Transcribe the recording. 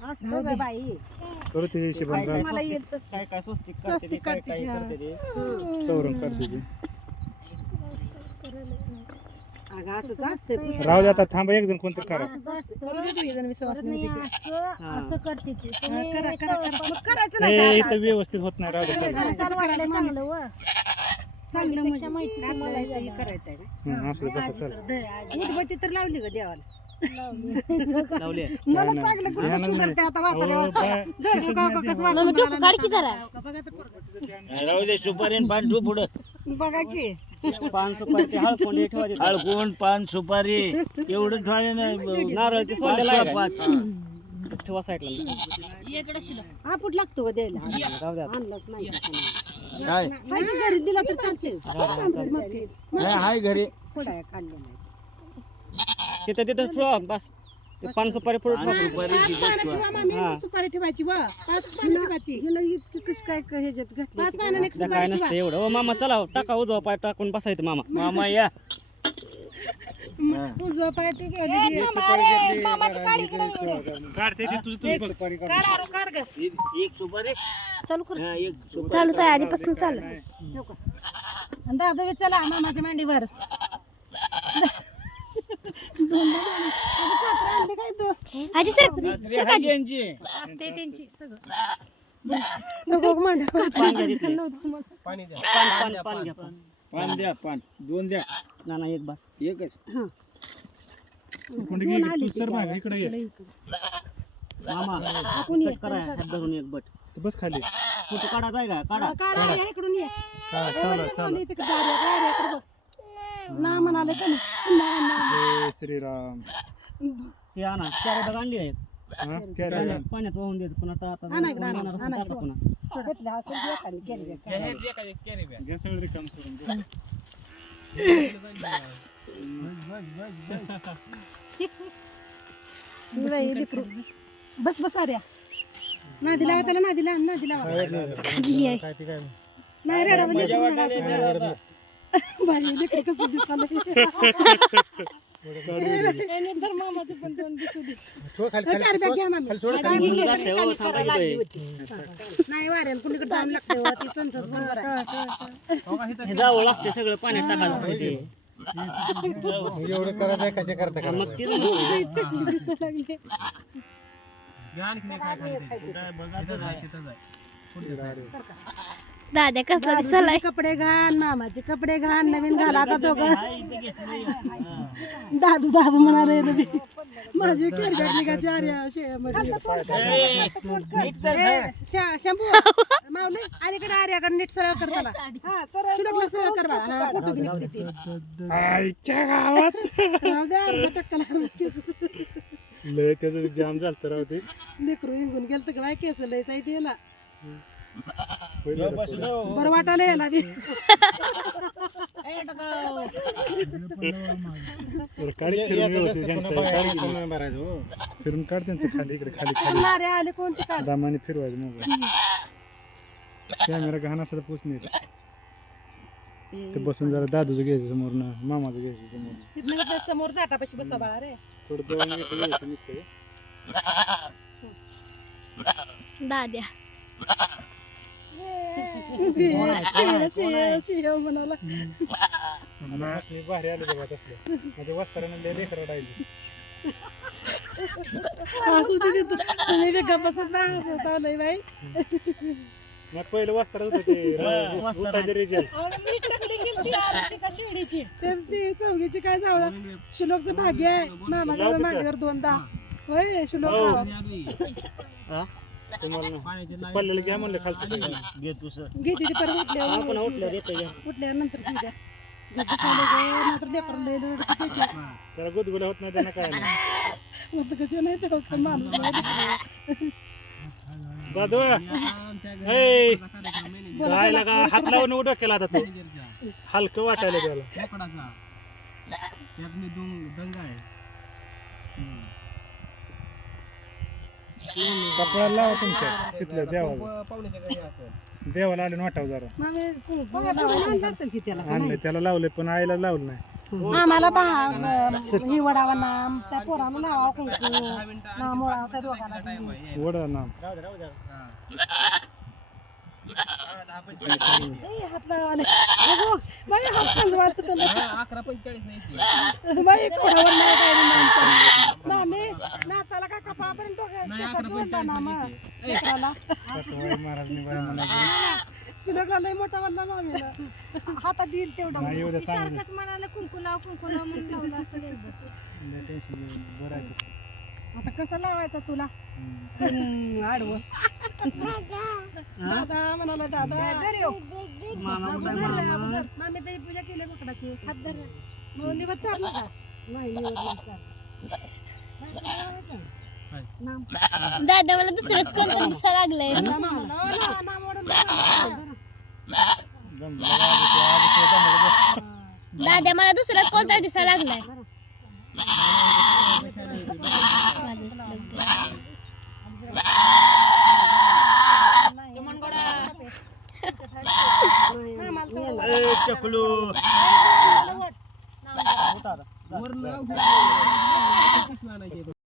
असतं गं बाई करू ते हिशोबाने काय राव. मला येत तसं. काय काय स्वस्तिक स्वस्तिक काढते ते, काय काढते काय ते. करते ते. सवरून करते ती अगं असंच असतं पुस्तक. राहू दे आता थांबा एक जण कोणतं करा हा. असं करते ती हा, तुम्ही करा, करा, करा. याच्यावर मग करायचं का इथं आता? व्यवस्थित होत नाही राहू दे. चालू चांगलं व चांगलं माझ्यापेक्षा म्हणजे आपल्याला हे झालं. करायचं आहे ना असू दे तसं चल उदबत्ती तर लावली ग देवाला लावली. आहे. मला. चांगलं कुठं सुधारते आता डोकं काढ की? जरा राहू दे सुपारी आणि पान ठेव पुढं. बघा की पान सुपारी ते हळकोंड पान सुपारी एवढं ठेवायला नाही. नारळ ते सोडलेलं आहे का? ठेवा साईडला. लागतो द्यायला. द्या आणलंच नाही काय? हाय की घरी दिला तर चालते हाय घरी. काढलं नाही. तिथं तिथं ठेवा बस. ते पान सुपारी पुढे ठेवा. हा. सुपारी ठेवायची व. पाच पानं ठेवायची. हिला इतकी कशी काय काय ह्याच्यात घातली पाच पानाने एक त्या सुपारी काय ठेवा. नसतं एवढं. ओ मामा चला टाका उजवा पाय टाकून बसायचं मामा. मामा या. उजवा पाय एक सुपारी चालू कर. हा, एक सुपारी चालूच आहे आधीपासून चालू. आणि दादा बी चला मामाच्या मांडीवर. आजी सर रात्री हाय यांची. असते त्यांची सगळं. पान घ्या तिथले. पान पान पान घ्या पान पान द्या पान दोन द्या. ना ना एक बस. एकच कोणी गेली? तू सर मागे इकडे ये. मामा कट करा हात धरून एक बट. तू बस खाली. फोटो काढायचा आहे का? काढा. काढा या इकडून ये. हा, चला चला तिकडे दाऱ्या दाऱ्याकडे बघ. ना म्हणाले ना, ना. जय श्रीराम. ते आणा चार बघ आणली आहेत. हा? पाण्यात पाण्यात वाहून देत पुन्हा आता आता आणा इकडं, आणा, येणार असेल आणा, टाका पुन्हा. घेतलं असं घे खाली केली घे. घ्या सगळं रिकाम करून दे. ही बाई लेकरू. बस बस आर्या. नादी लावा त्याला नादी लावा नादी लावा. नाही रेडा म्हणजे हो. नाही वाऱ्याला कुणीकडे जाऊन लागते आहे. जावं लागते सगळं पाण्यात टाकायला एवढं करायचं कशा करता मग तेच म्हणतोय. दाद्या कसला दिसलाय कपडे घाण मामाचे कपडे घाण नवीन घाला आता दोघं. दादू दादू म्हणाले रवी माझी केरगाटली का चार्या शेमध्ये ए, नीट कर. ए, शा- शंभू माऊली अलीकडे आर्याकडे नीट सरळ कर मला हा सरळ कर मला हा, फोटो बी निघते ते. गावात. लय त्याचं जाम झालं राव ते लेकरू इंगून गेलं तर काय केस लय पहिलं बरं वाटायला याला बी. फिरून काढी त्यांचं खाली इकडे खाली खाली. नारे आले कोणते का दामाने फिरवायचं मोबाईल कॅमेरा घाण असला पोच नाही ते बसून जरा दादूचं घ्यायचं समोर ना मामाचं घ्यायचं समोर. तिथनं समोर दाटापाशी बसा बाळा रे. थोडं जवळ नुसतं. दाद्या. शिव शिव शिव म्हणाला आणि बसणी भारी आलं बघा तसलं म्हणजे वस्त्रानं लय लेकर रडायची असू दे तिथं. तुम्ही बी गप्प बसत नाही हसत आहो लय बाई मग पहिलं वस्त्र होतं ते हा, उठायचे रेजल ते ती चौघीची काय जावळं शुलोकचं भाग्य आहे मामाच्या मांडीवर दोनदा होय हो. शुलोक हा? तुम्हाला घ्या म्हणलं खालचं घे तू सर. घेते ती परत हा, पण उठल्यावर उठल्यावर येतं घ्या. उठल्यानंतर ठीक आहे नंतर लेकरं लय रडत होते. त्याला गुदगुल्या होत नाही त्यांना काय नाही. होतं कसं नाही तर का माणूस नाही. दादू ए काय लागा हात लावून उडं केला आता तो. हलकं वाटायला त्याला. कपडा लावा तुमच्या. तिथल्या देवाला. देवाला आले वाटाव जरा. आणलंय नाही? त्याला लावले पण आईला लावलं नाही. आम्हाला बा ही वडावा नाम त्या पोरानं नावा कुंकू. नाम ओळा त्या दोघाला. वडा नाम. हात लावाले. अकरा पंचेचाळीस नाही काय कपाळापर्यंत शिलकला लय मोठा वल्ला मामीला हातात येईल तेवढा सारखंच म्हणाले कुंकू लाव कुंकू लाव म्हणून लावलं असतं एकदा. आता कसं लावायचा तुला आडवं दादा म्हणाला दादा. मामी ताई पूजा केली बोकडाची हात धर. मग निवड चाललं का नाही निवड नाही चाललं. नाम दादा मला दुसरंच कोणतं दिसायला लागलंय. नाम ओढून ते-? दादा मला दुसरंच कोणता दिसायला लागलाय नाही, मला तर- ए, चकलू नाम ओढ. वर नाव